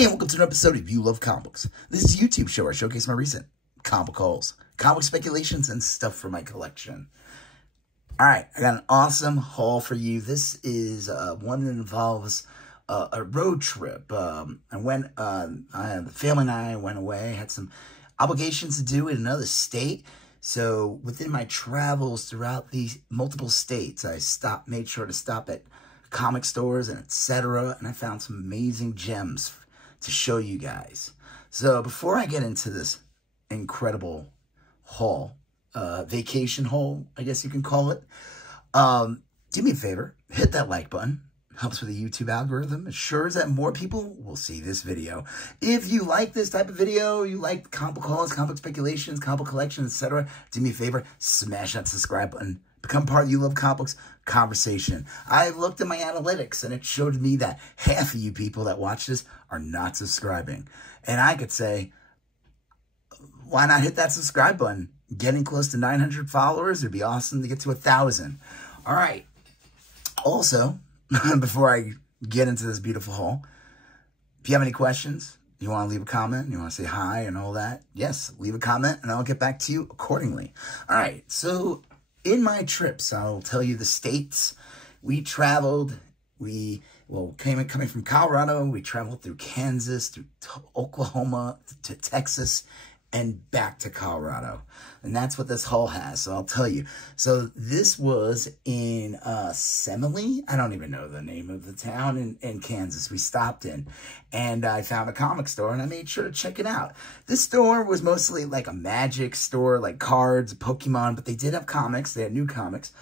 Hey, and welcome to an episode of You Love Comic Books. This is a YouTube show where I showcase my recent comic hauls, comic speculations, and stuff for my collection. Alright, I got an awesome haul for you. This is one that involves a road trip. The family and I went away, had some obligations to do in another state. So within my travels throughout the multiple states, I made sure to stop at comic stores and etc. And I found some amazing gems to show you guys. So before I get into this incredible haul, vacation haul, I guess you can call it, do me a favor, hit that like button. Helps with the YouTube algorithm. Ensures that more people will see this video. If you like this type of video, you like comic hauls, comic speculations, comic collections, etc., do me a favor, smash that subscribe button. Become part of You Love Comic Books conversation. I looked at my analytics and it showed me that half of you people that watch this are not subscribing. And I could say, why not hit that subscribe button? Getting close to 900 followers, it'd be awesome to get to 1,000. All right. Also, before I get into this beautiful haul, if you have any questions, you want to leave a comment, you want to say hi and all that, yes, leave a comment and I'll get back to you accordingly. All right, so in my trips, I'll tell you the states we traveled. Coming from Colorado, we traveled through Kansas, through Oklahoma, to Texas, and back to Colorado. And that's what this haul has, so I'll tell you. So this was in Semele. I don't even know the name of the town in Kansas we stopped in. And I found a comic store, and I made sure to check it out. This store was mostly like a magic store, like cards, Pokemon, but they did have comics. They had new comics.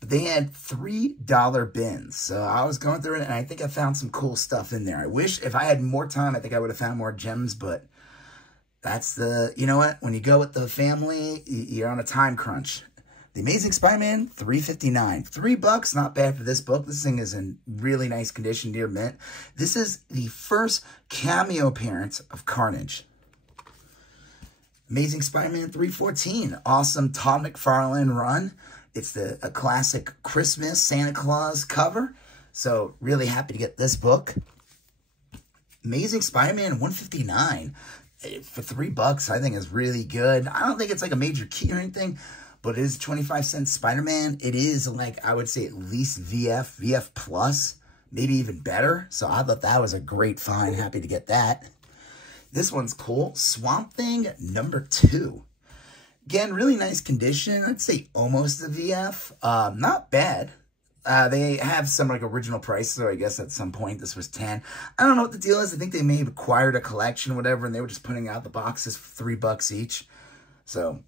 But they had $3 bins. So I was going through it, and I think I found some cool stuff in there. I wish if I had more time, I think I would have found more gems, but that's you know what? When you go with the family, you're on a time crunch. The Amazing Spider-Man, $3.59. $3, not bad for this book. This thing is in really nice condition, near mint. This is the first cameo appearance of Carnage. Amazing Spider-Man, $3.14. Awesome Todd McFarlane run. It's a classic Christmas Santa Claus cover. So really happy to get this book. Amazing Spider-Man, $1.59. For $3, I think is really good. I don't think it's like a major key or anything, but it is 25-cent Spider-Man. It is like, I would say at least VF plus, maybe even better. So I thought that was a great find. Happy to get that. This one's cool. Swamp Thing #2. Again, really nice condition. I'd say almost a VF. Not bad. They have some like original prices, so I guess at some point this was 10. I don't know what the deal is. I think they may have acquired a collection, whatever, and they were just putting out the boxes for $3 each. So,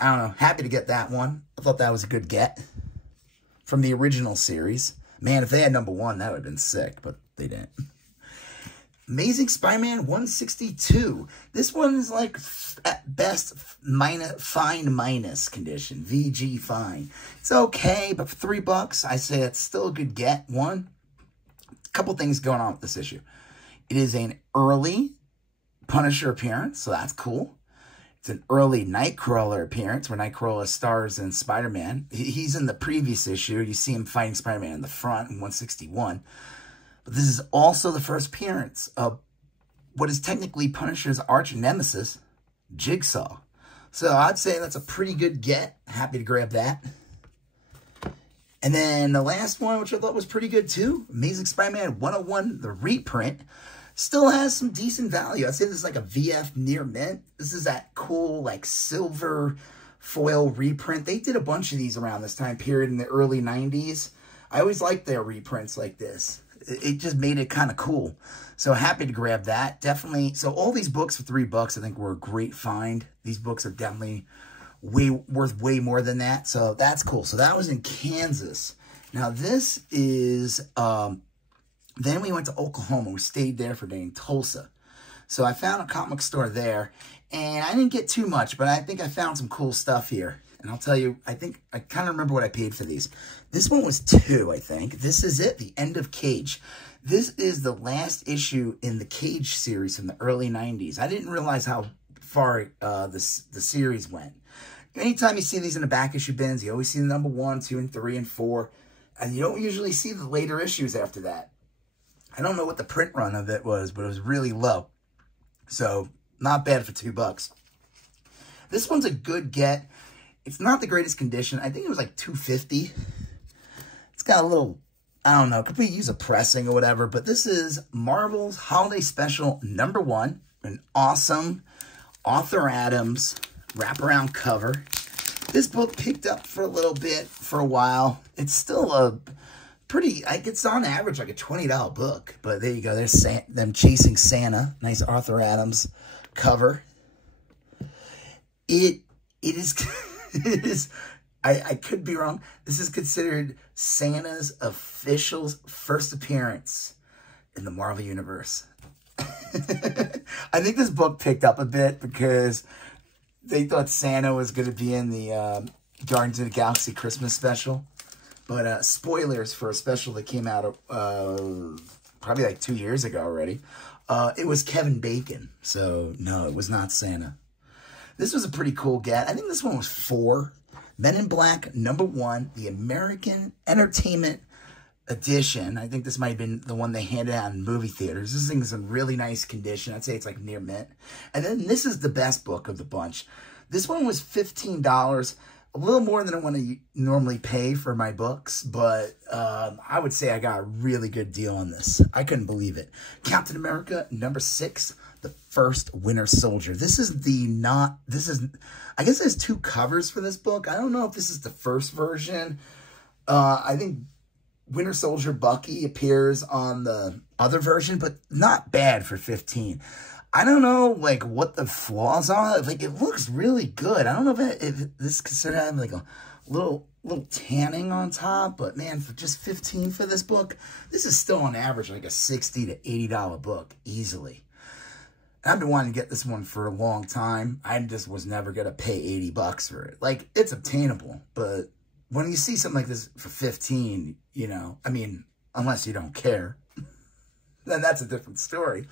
I don't know. Happy to get that one. I thought that was a good get from the original series. Man, if they had #1, that would have been sick, but they didn't. Amazing Spider-Man 162. This one is like at best fine minus condition. VG fine. It's okay, but for $3, I say it's still a good get. One, a couple things going on with this issue. It is an early Punisher appearance, so that's cool. It's an early Nightcrawler appearance where Nightcrawler stars in Spider-Man. He's in the previous issue. You see him fighting Spider-Man in the front in 161. But this is also the first appearance of what is technically Punisher's arch nemesis, Jigsaw. So I'd say that's a pretty good get. Happy to grab that. And then the last one, which I thought was pretty good too, Amazing Spider-Man 101, the reprint, still has some decent value. I'd say this is like a VF near mint. This is that cool like silver foil reprint. They did a bunch of these around this time period in the early 90s. I always liked their reprints like this. It just made it kind of cool. So happy to grab that. Definitely. So all these books for $3, I think were a great find. These books are definitely worth way more than that. So that's cool. So that was in Kansas. Now this is, then we went to Oklahoma. We stayed there for a day in Tulsa. So I found a comic store there. And I didn't get too much, but I think I found some cool stuff here. And I'll tell you, I think I kind of remember what I paid for these. This one was $2, I think. This is it, the end of Cage. This is the last issue in the Cage series from the early 90s. I didn't realize how far the series went. Anytime you see these in the back issue bins, you always see the #1, 2, and 3, and 4. And you don't usually see the later issues after that. I don't know what the print run of it was, but it was really low. So, not bad for $2. This one's a good get. It's not the greatest condition. I think it was like $2.50. It's got a little, I don't know, could we use a pressing or whatever, but this is Marvel's Holiday Special #1, an awesome Arthur Adams wraparound cover. This book picked up for a little bit, for a while. It's still a pretty, it's on average like a $20 book, but there you go. There's them chasing Santa. Nice Arthur Adams cover. It is, it is, I could be wrong. This is considered Santa's official first appearance in the Marvel Universe. I think this book picked up a bit because they thought Santa was going to be in the Guardians of the Galaxy Christmas special. But spoilers for a special that came out probably like 2 years ago already. It was Kevin Bacon. So, no, it was not Santa. This was a pretty cool get. I think this one was 4. Men in Black #1, the American Entertainment Edition. I think this might have been the one they handed out in movie theaters. This thing is in really nice condition. I'd say it's like near mint. And then this is the best book of the bunch. This one was $15. A little more than I want to normally pay for my books, but I would say I got a really good deal on this. I couldn't believe it. Captain America #6, The First Winter Soldier. This is I guess there's 2 covers for this book. I don't know if this is the first version. I think Winter Soldier Bucky appears on the other version, but not bad for $15. I don't know, like, what the flaws are. Like, it looks really good. I don't know if this is considered having, like, a little tanning on top. But, man, for just $15 for this book, this is still on average, like, a $60 to $80 book, easily. And I've been wanting to get this one for a long time. I just was never going to pay $80 for it. Like, it's obtainable. But when you see something like this for $15, you know, I mean, unless you don't care, then that's a different story.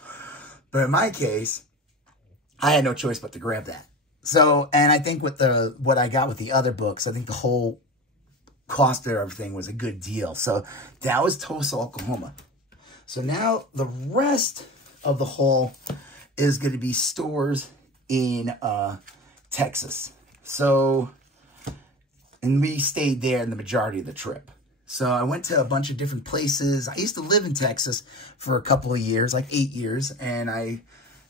But in my case, I had no choice but to grab that. So, and I think with what I got with the other books, I think the whole cost of everything was a good deal. So that was Tulsa, Oklahoma. So now the rest of the haul is going to be stores in Texas. So, and we stayed there in the majority of the trip. So I went to a bunch of different places. I used to live in Texas for a couple of years, like 8 years. And I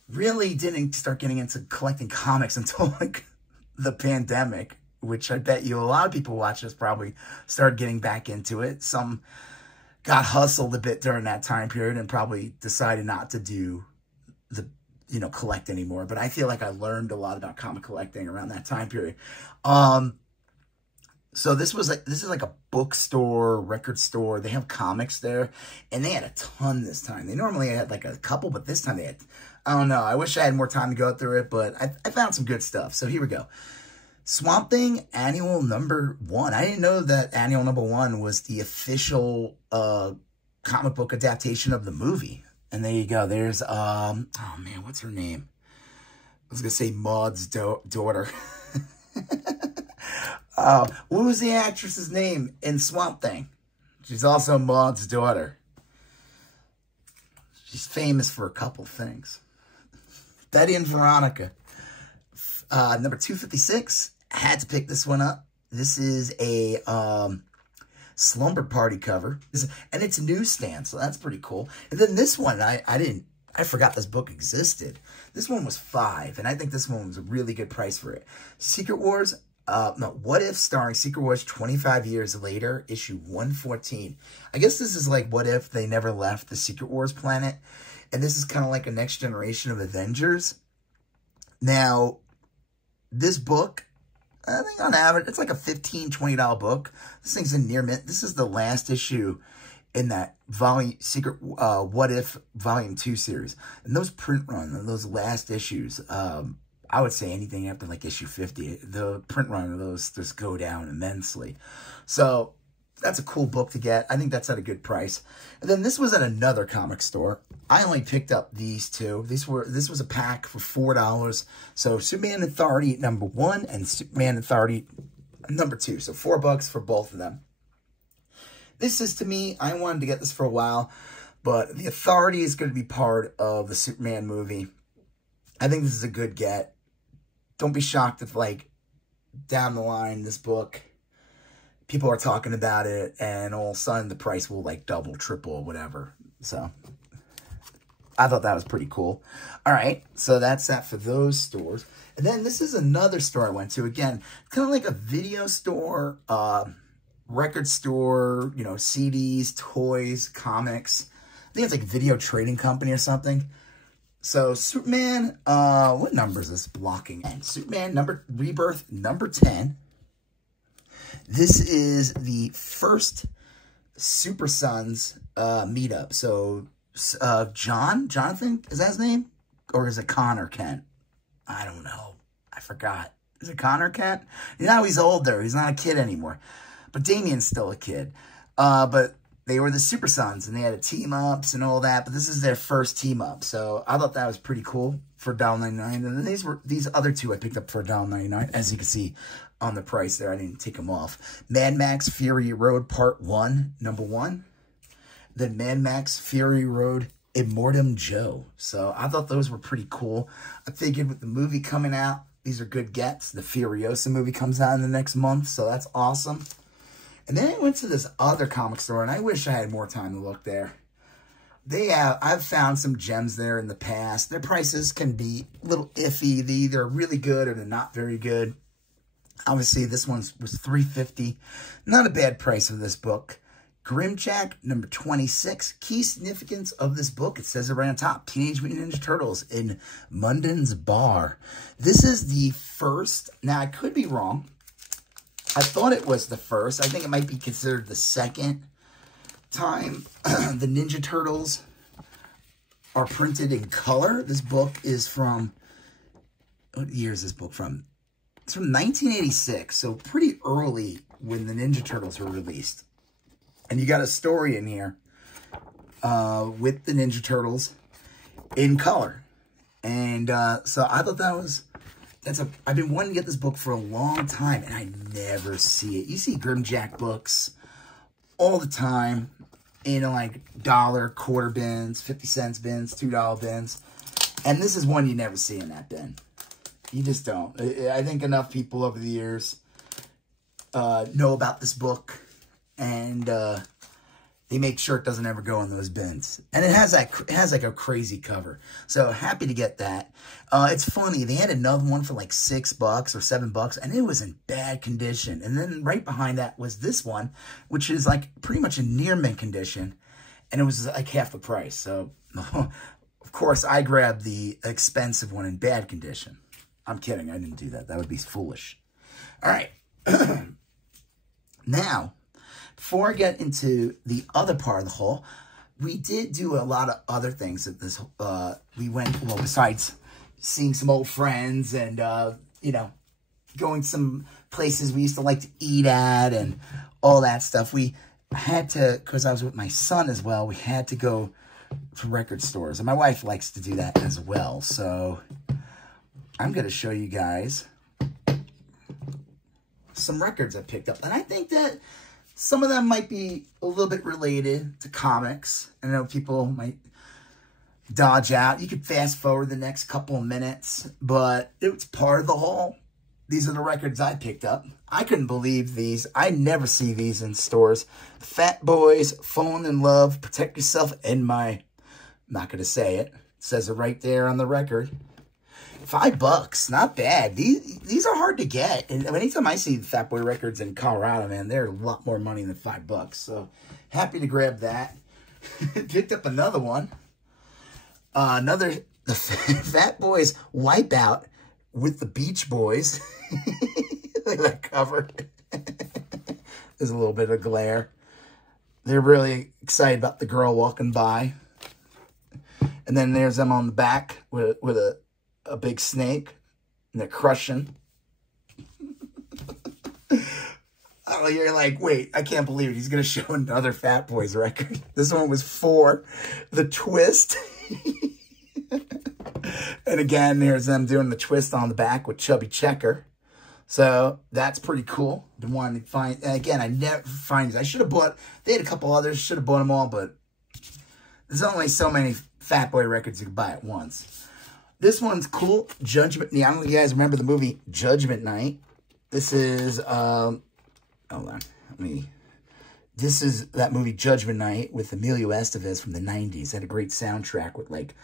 really didn't start getting into collecting comics until like the pandemic, which I bet you a lot of people watch this probably started getting back into it. Some got hustled a bit during that time period and probably decided not to do the, collect anymore. But I feel like I learned a lot about comic collecting around that time period. So this is like a bookstore, record store. They have comics there, and they had a ton this time. They normally had like a couple, but this time they had, I don't know. I wish I had more time to go through it, but I found some good stuff. So here we go. Swamp Thing Annual #1. I didn't know that Annual #1 was the official comic book adaptation of the movie. And there you go. There's, oh man, what's her name? I was going to say Maud's daughter. What was the actress's name in Swamp Thing? She's also Maud's daughter. She's famous for a couple things. Betty and Veronica. Number 256. I had to pick this one up. This is a Slumber Party cover. And it's a newsstand, so that's pretty cool. And then this one, I forgot this book existed. This one was $5, and I think this one was a really good price for it. Secret Wars. No, What If, starring Secret Wars 25 years later, issue 114. I guess this is like What If they never left the Secret Wars planet, and this is kind of like a next generation of Avengers. Now, this book, I think on average, it's like a $15, $20 book. This thing's in near mint. This is the last issue in that Secret What If Volume 2 series. And those print run, those last issues, I would say anything after like issue 50, the print run of those just go down immensely. So that's a cool book to get. I think that's at a good price. And then this was at another comic store. I only picked up these two. This was a pack for $4. So Superman Authority #1 and Superman Authority #2. So $4 for both of them. This is, to me, I wanted to get this for a while. But the Authority is going to be part of the Superman movie. I think this is a good get. Don't be shocked if, like, down the line, this book, people are talking about it, and all of a sudden the price will, like, double, triple, whatever. So I thought that was pretty cool. All right, so that's that for those stores. And then this is another store I went to. Again, kind of like a video store, record store, you know, CDs, toys, comics. I think it's like a video trading company or something. So Superman, what number is this blocking? And Superman Rebirth number 10. This is the first Super Sons meetup. So Jonathan, is that his name? Or is it Connor Kent? I don't know. I forgot. Is it Connor Kent? You know, he's older. He's not a kid anymore. But Damien's still a kid. But they were the Super Sons, and they had team-ups and all that. But this is their first team-up. So I thought that was pretty cool for $1.99. And then these other two I picked up for $1.99. As you can see on the price there, I didn't take them off. Mad Max Fury Road Part 1, number 1. Then Mad Max Fury Road Immortum Joe. So I thought those were pretty cool. I figured with the movie coming out, these are good gets. The Furiosa movie comes out in the next month, so that's awesome. And then I went to this other comic store, and I wish I had more time to look there. I've found some gems there in the past. Their prices can be a little iffy. They're either really good or they're not very good. Obviously, this one was $3.50. Not a bad price for this book. Grimjack, number 26. Key significance of this book, it says it right on top. Teenage Mutant Ninja Turtles in Munden's Bar. This is the first. Now, I could be wrong. I thought it was the first. I think it might be considered the second time the Ninja Turtles are printed in color. This book is from, what year is this book from? It's from 1986, so pretty early when the Ninja Turtles were released. And you got a story in here with the Ninja Turtles in color. And so I thought that was, I've been wanting to get this book for a long time, and I never see it. You see Grimjack books all the time in like dollar, quarter bins, 50-cent bins, $2 bins. And this is one you never see in that bin. You just don't. I think enough people over the years know about this book, and they make sure it doesn't ever go in those bins. And it has like a crazy cover. So happy to get that. It's funny, they had another one for like $6 or $7, and it was in bad condition. And then right behind that was this one, which is like pretty much in near mint condition, and it was like half the price. So of course I grabbed the expensive one in bad condition. I'm kidding, I didn't do that. That would be foolish. All right. Now, before I get into the other part of the haul, we did do a lot of other things at this. We went, well, besides seeing some old friends and, you know, going some places we used to like to eat at and all that stuff. We had to, because I was with my son as well, we had to go to record stores. And my wife likes to do that as well. So I'm going to show you guys some records I picked up. And I think that some of them might be a little bit related to comics. I know people might dodge out. You could fast forward the next couple of minutes, but it's part of the haul. These are the records I picked up. I couldn't believe these. I never see these in stores. Fat Boys, Falling in Love, Protect Yourself, and I'm not going to say it. It says it right there on the record. $5, not bad. These are hard to get. And anytime I see Fat Boy records in Colorado, man, they're a lot more money than $5. So happy to grab that. Picked up another one. The Fat Boys Wipeout with the Beach Boys. Look at that cover. There's a little bit of glare. They're really excited about the girl walking by. And then there's them on the back with a big snake, and they're crushing. Oh, you're like, wait, I can't believe it. He's going to show another Fat Boys record. This one was for The Twist. And again, there's them doing the twist on the back with Chubby Checker. So that's pretty cool. Been wanting to find, and again, I never find these. I should have bought, they had a couple others, should have bought them all, but There's only so many Fat Boy records you can buy at once. This one's cool. Judgment. I don't know if you guys remember the movie Judgment Night. This is, hold on. This is that movie Judgment Night with Emilio Estevez from the 90s. It had a great soundtrack with like,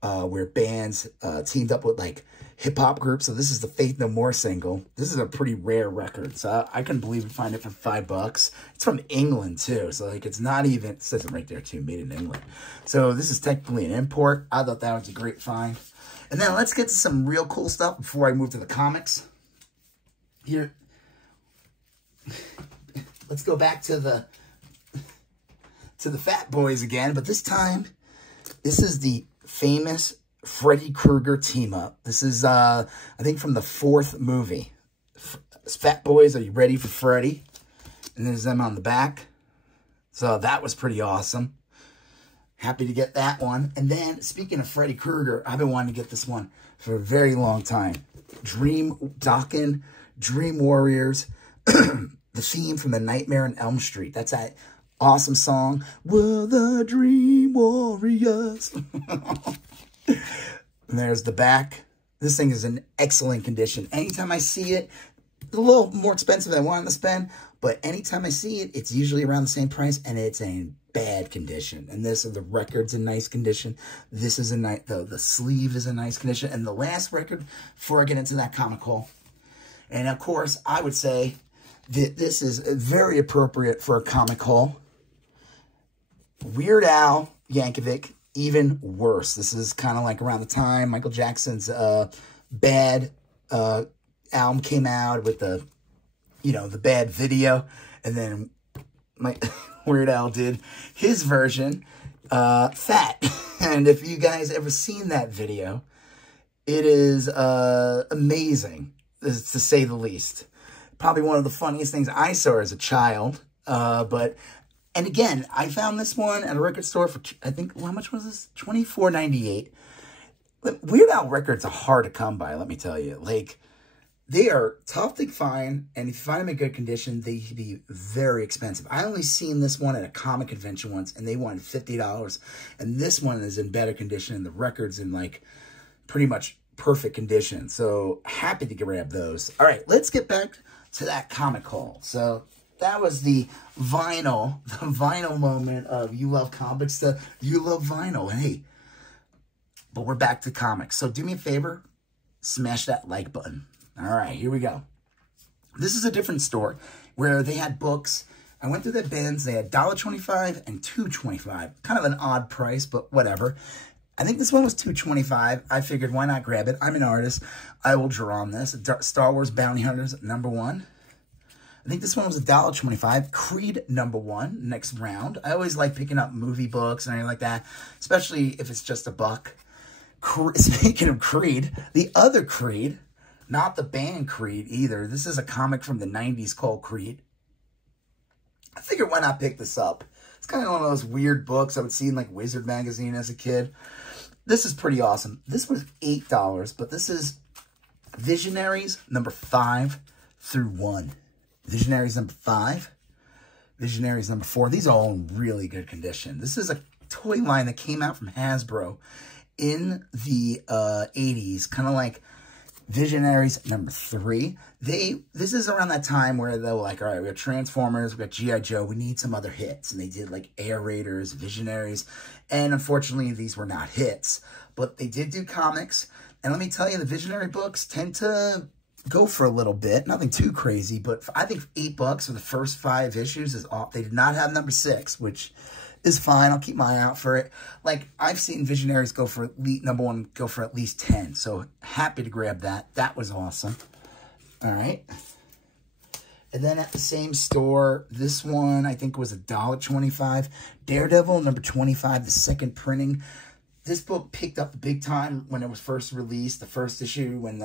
where bands teamed up with like hip-hop groups. So this is the Faith No More single. This is a pretty rare record, so I couldn't believe we find it for $5. It's from England too, so like it's not even, it says it right there too, made in England. So this is technically an import. I thought that was a great find. And then let's get to some real cool stuff before I move to the comics. Here, let's go back to the Fat Boys again, but this time, this is the famous Freddy Krueger team up. This is, I think, from the 4th movie. Fat Boys, are you ready for Freddy? And there's them on the back. So that was pretty awesome. Happy to get that one. And then, speaking of Freddy Krueger, I've been wanting to get this one for a very long time. Dream Dokken, Dream Warriors, the theme from the Nightmare on Elm Street. That's that awesome song. We're the Dream Warriors. And there's the back. This thing is in excellent condition. Anytime I see it, it's a little more expensive than I wanted to spend, but anytime I see it, it's usually around the same price, and it's in bad condition. And the record's in nice condition. This is a nice, the sleeve is in nice condition. And the last record, before I get into that comic haul, and of course, I would say that this is very appropriate for a comic haul. Weird Al Yankovic, Even Worse. This is kind of like around the time Michael Jackson's Bad album came out with the, the Bad video. And then Weird Al did his version, Fat. And if you guys ever seen that video, it is amazing, to say the least. Probably one of the funniest things I saw as a child. And again, I found this one at a record store for, I think, how much was this? $24.98. Weird Al records are hard to come by, let me tell you. Like, they are tough to find, and if you find them in good condition, they can be very expensive. I only seen this one at a comic convention once, and they wanted $50. And this one is in better condition, and the record's in, like, pretty much perfect condition. So, happy to grab those. All right, let's get back to that comic haul. So, that was the vinyl moment of You Love Comics to You Love Vinyl. Hey, but we're back to comics. So do me a favor, smash that like button. All right, here we go. This is a different store where they had books. I went through their bins. They had $1.25 and $2.25. Kind of an odd price, but whatever. I think this one was $2.25. I figured, why not grab it? I'm an artist. I will draw on this. Star Wars Bounty Hunters, #1. I think this one was $1.25. Creed #1, next round. I always like picking up movie books and anything like that, especially if it's just $1. Speaking of Creed, the other Creed, not the band Creed either. This is a comic from the 90s called Creed. I figured, why not pick this up? It's kind of one of those weird books I would see in like Wizard magazine as a kid. This is pretty awesome. This was $8, but this is Visionaries #5 through 1. Visionaries #5, Visionaries #4. These are all in really good condition. This is a toy line that came out from Hasbro in the 80s, kind of like Visionaries #3. This is around that time where they were like, all right, we got Transformers, we got G.I. Joe, we need some other hits. And they did like Air Raiders, Visionaries, and unfortunately these were not hits. But they did do comics, and let me tell you, the Visionary books tend to go for a little bit, nothing too crazy, but I think $8 for the first 5 issues is off. They did not have #6, which is fine. I'll keep my eye out for it. Like, I've seen Visionaries go for #1, go for at least 10, so happy to grab that. That was awesome. All right. And then at the same store, this one, I think was $1.25. Daredevil #25, the second printing. This book picked up big time when it was first released, the first issue, when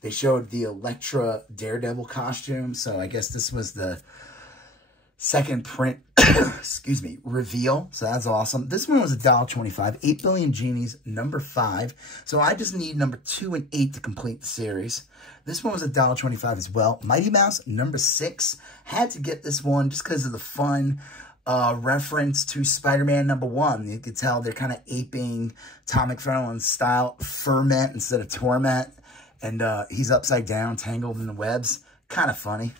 they showed the Elektra Daredevil costume. So I guess this was the second print, excuse me, reveal. So that's awesome. This one was $1.25. 8 Billion Genies, #5. So I just need #2 and 8 to complete the series. This one was $1.25 as well. Mighty Mouse #6. Had to get this one just because of the fun reference to Spider-Man #1. You could tell they're kind of aping Todd McFarlane's style, ferment instead of torment. And he's upside down, tangled in the webs. Kind of funny.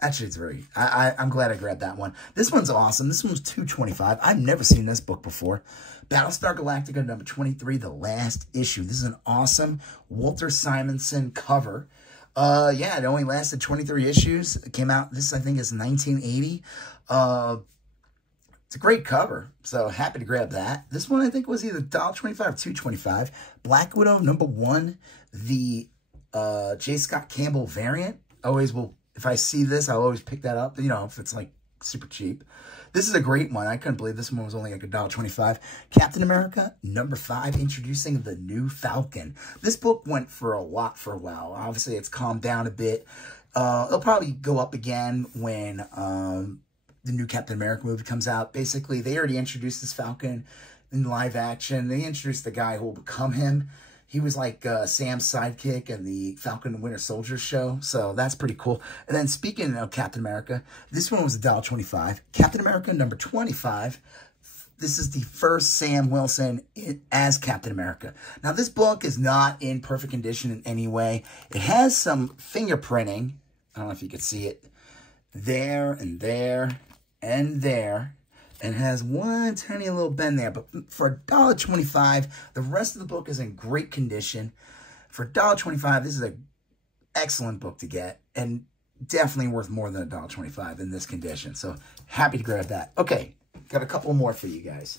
Actually, it's very... I'm glad I grabbed that one. This one's awesome. This one's $2.25. I've never seen this book before. Battlestar Galactica #23, the last issue. This is an awesome Walter Simonson cover. Yeah, it only lasted 23 issues. It came out, this I think is 1980. It's a great cover, so happy to grab that. This one I think was either $1.25 or $2.25. Black Widow #1, the J. Scott Campbell variant. Always will, if I see this, I'll always pick that up, you know, if it's like super cheap. This is a great one. I couldn't believe this one was only like $1.25. Captain America #5, introducing the new Falcon. This book went for a lot for a while. Obviously, it's calmed down a bit. It'll probably go up again when the new Captain America movie comes out. Basically, they already introduced this Falcon in live action. They introduced the guy who will become him. He was like Sam's sidekick in the Falcon and Winter Soldier show. So that's pretty cool. And then speaking of Captain America, this one was $1.25. Captain America #25. This is the first Sam Wilson as Captain America. Now, this book is not in perfect condition in any way. It has some fingerprinting. I don't know if you can see it. There and there and there. And has one tiny little bend there. But for $1.25, the rest of the book is in great condition. For $1.25, this is an excellent book to get. And definitely worth more than $1.25 in this condition. So happy to grab that. Okay, got a couple more for you guys.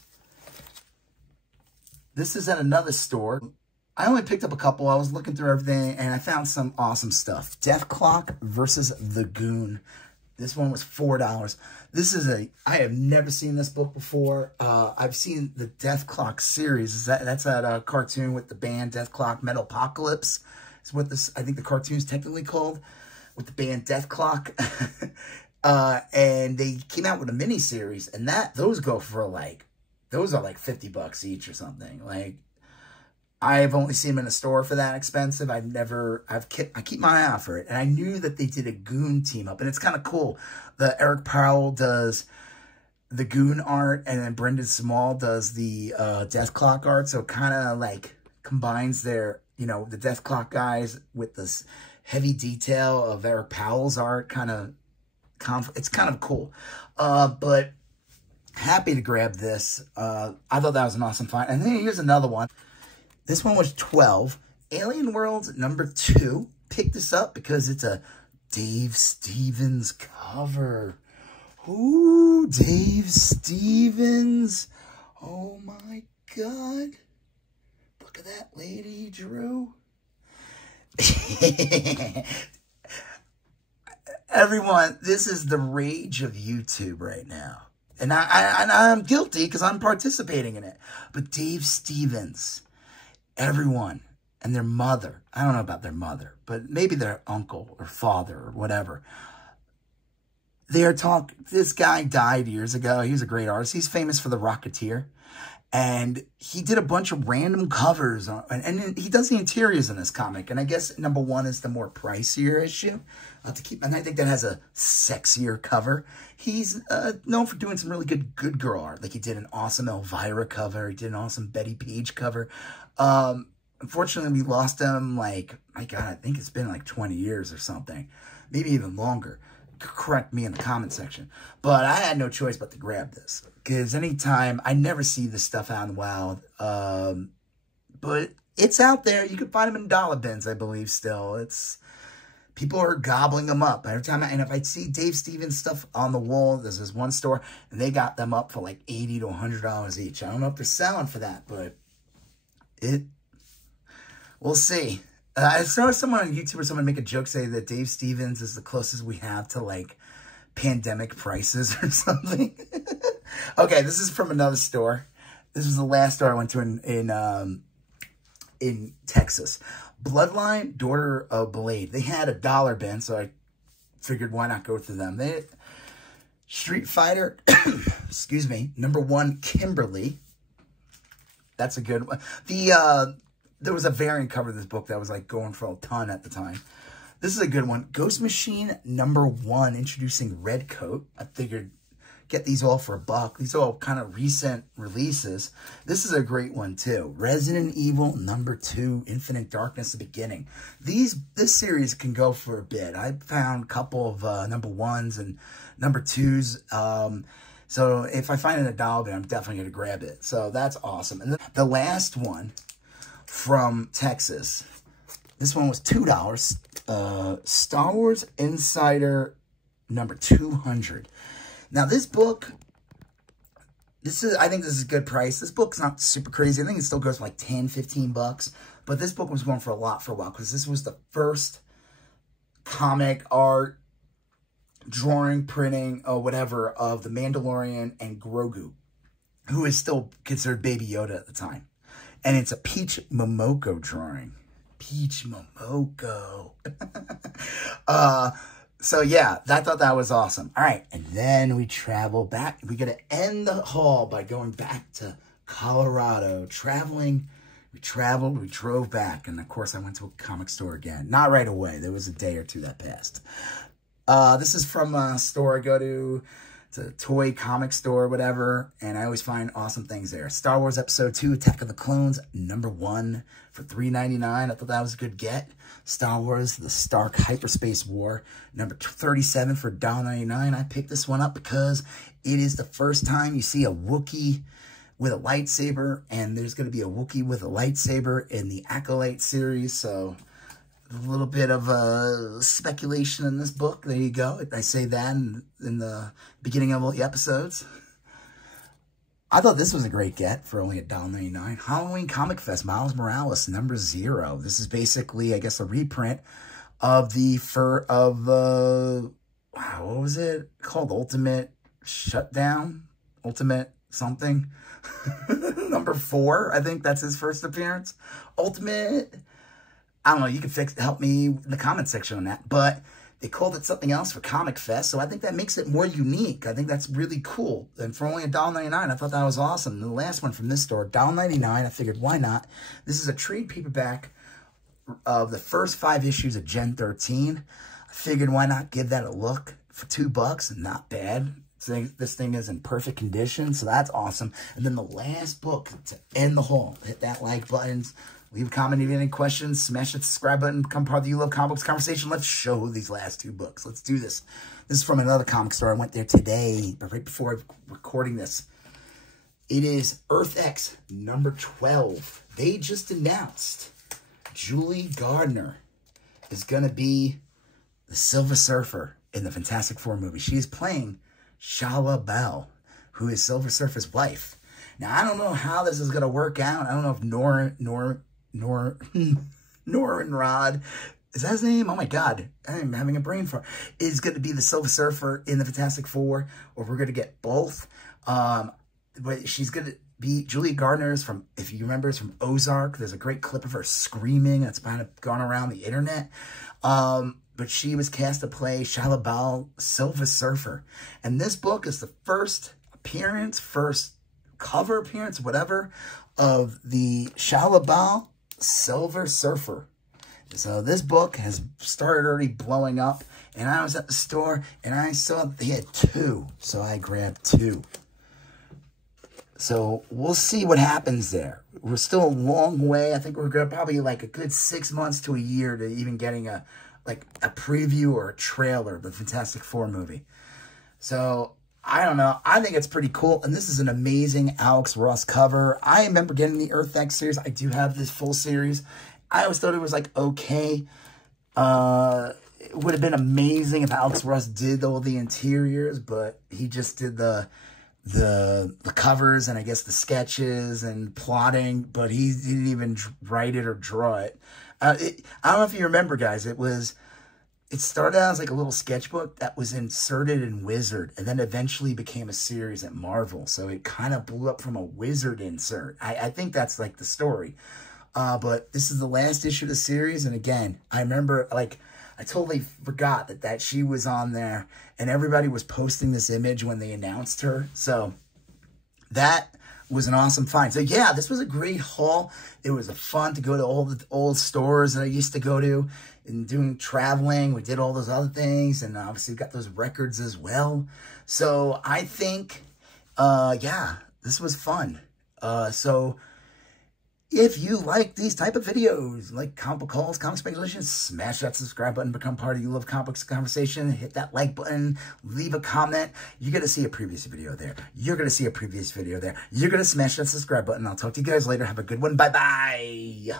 This is at another store. I only picked up a couple. I was looking through everything, and I found some awesome stuff. Dethklok versus the Goon. This one was $4. This is I have never seen this book before. I've seen the Dethklok series. That's that cartoon with the band Dethklok, Metalopocalypse. Is what this, I think the cartoon's technically called, with the band Dethklok. And they came out with a mini series, and those go for like, those are like $50 each or something. Like, I've only seen them in a store for that expensive. I keep my eye out for it. And I knew that they did a Goon team up. And it's kind of cool. The Eric Powell does the Goon art. And then Brendan Small does the Dethklok art. So it kind of like combines their, you know, the Dethklok guys with this heavy detail of Eric Powell's art. It's kind of cool. But happy to grab this. I thought that was an awesome find. And then here's another one. This one was $12. Alien World #2. Picked this up because it's a Dave Stevens cover. Ooh, Dave Stevens. Oh my God. Look at that lady, Drew. Everyone, this is the rage of YouTube right now. And I'm guilty because I'm participating in it. But Dave Stevens... Everyone and their mother, I don't know about their mother, but maybe their uncle or father or whatever. They are talking, this guy died years ago. He was a great artist. He's famous for The Rocketeer. And he did a bunch of random covers. And he does the interiors in this comic. And I guess #1 is the more pricier issue. And I think that has a sexier cover. He's known for doing some really good girl art. Like he did an awesome Elvira cover. He did an awesome Betty Page cover. Unfortunately, we lost him, like, my God, I think it's been like 20 years or something. Maybe even longer. Correct me in the comment section. But I had no choice but to grab this. Because anytime, I never see this stuff out in the wild. But it's out there. You can find them in dollar bins, I believe, still. People are gobbling them up. Every time, and if I see Dave Stevens stuff on the wall, there's this one store, and they got them up for like $80 to $100 each. I don't know if they're selling for that, but we'll see. I saw someone on YouTube or someone make a joke say that Dave Stevens is the closest we have to like pandemic prices or something. Okay, this is from another store. This was the last store I went to in Texas. Bloodline, Daughter of Blade. They had a dollar bin, so I figured why not go through them. Street Fighter, excuse me, #1, Kimberly. That's a good one. There was a variant cover of this book that was like going for a ton at the time. This is a good one. Ghost Machine #1, introducing Redcoat. I figured get these all for $1. These are all kind of recent releases. This is a great one too. Resident Evil #2, Infinite Darkness: The Beginning. This series can go for a bit. I found a couple of #1s and #2s. So if I find it at Dollar Bin, I'm definitely going to grab it. So that's awesome. And then the last one from Texas. This one was $2. Star Wars Insider #200. Now this book, I think this is a good price. This book's not super crazy. I think it still goes for like 10, 15 bucks. But this book was going for a lot for a while because this was the first comic art, drawing, printing, or whatever of the Mandalorian and Grogu, who is still considered Baby Yoda at the time. And it's a Peach Momoko drawing. Peach Momoko. So yeah, I thought that was awesome. All right, and then we travel back. We got to end the haul by going back to Colorado. We drove back. And of course, I went to a comic store again. Not right away. There was a day or two that passed. This is from a store I go to. It's a toy comic store, whatever, and I always find awesome things there. Star Wars Episode 2, Attack of the Clones, #1 for $3.99. I thought that was a good get. Star Wars, The Stark Hyperspace War, #37 for $1.99. I picked this one up because it is the first time you see a Wookiee with a lightsaber, and there's going to be a Wookiee with a lightsaber in the Acolyte series, so a little bit of speculation in this book. There you go. I say that in the beginning of all the episodes. I thought this was a great get for only $1.99. Halloween Comic Fest, Miles Morales, #0. This is basically, I guess, a reprint of what was it called? Ultimate Shutdown? Ultimate something? #4, I think that's his first appearance. Ultimate... I don't know, you can help me in the comment section on that, but they called it something else for Comic Fest, so I think that makes it more unique. I think that's really cool. And for only $1.99, I thought that was awesome. And the last one from this store, $1.99, I figured, why not? This is a trade paperback of the first 5 issues of Gen 13. I figured, why not give that a look for $2? Not bad. This thing is in perfect condition, so that's awesome. And then the last book to end the haul. Hit that like button. Leave a comment if you have any questions. Smash that subscribe button. Become part of the You Love Comic Books conversation. Let's show these last 2 books. Let's do this. This is from another comic store. I went there today, but right before recording this. It is Earth X #12. They just announced Julie Gardner is going to be the Silver Surfer in the Fantastic Four movie. She is playing Shala Bell, who is Silver Surfer's wife. Now, I don't know how this is going to work out. I don't know if Norrin Rod, is that his name? Oh my God, I'm having a brain fart. Is going to be the Silver Surfer in the Fantastic Four, or we're going to get both. But she's going to be, Julie Gardner is from, if you remember, is from Ozark. There's a great clip of her screaming that's kind of gone around the internet. But she was cast to play Shala Bal, Silver Surfer. And this book is the first appearance, first cover appearance, whatever, of the Shala Bal Silver Surfer. So this book has started already blowing up, and I was at the store and I saw they had 2, so I grabbed 2. So we'll see what happens there. We're still a long way. I think we're gonna probably like a good 6 months to a year to even getting a preview or a trailer of the Fantastic Four movie. So I don't know. I think it's pretty cool. And this is an amazing Alex Ross cover. I remember getting the Earth X series. I do have this full series. I always thought it was like okay. It would have been amazing if Alex Ross did all the interiors, but he just did the covers and I guess the sketches and plotting, but he didn't even write it or draw it. I don't know if you remember, guys. It started out as like a little sketchbook that was inserted in Wizard and then eventually became a series at Marvel. So it kind of blew up from a Wizard insert. I think that's like the story. But this is the last issue of the series. And again, I remember like I totally forgot that she was on there and everybody was posting this image when they announced her. So that was an awesome find. So yeah, this was a great haul. It was fun to go to all the old stores that I used to go to and doing traveling. We did all those other things, and obviously got those records as well. So I think, yeah, this was fun. So if you like these type of videos, like comic book hauls, comic speculation, smash that subscribe button, become part of You Love Comic Books Conversation, hit that like button, leave a comment. You're going to see a previous video there. You're going to see a previous video there. You're going to smash that subscribe button. I'll talk to you guys later. Have a good one. Bye-bye.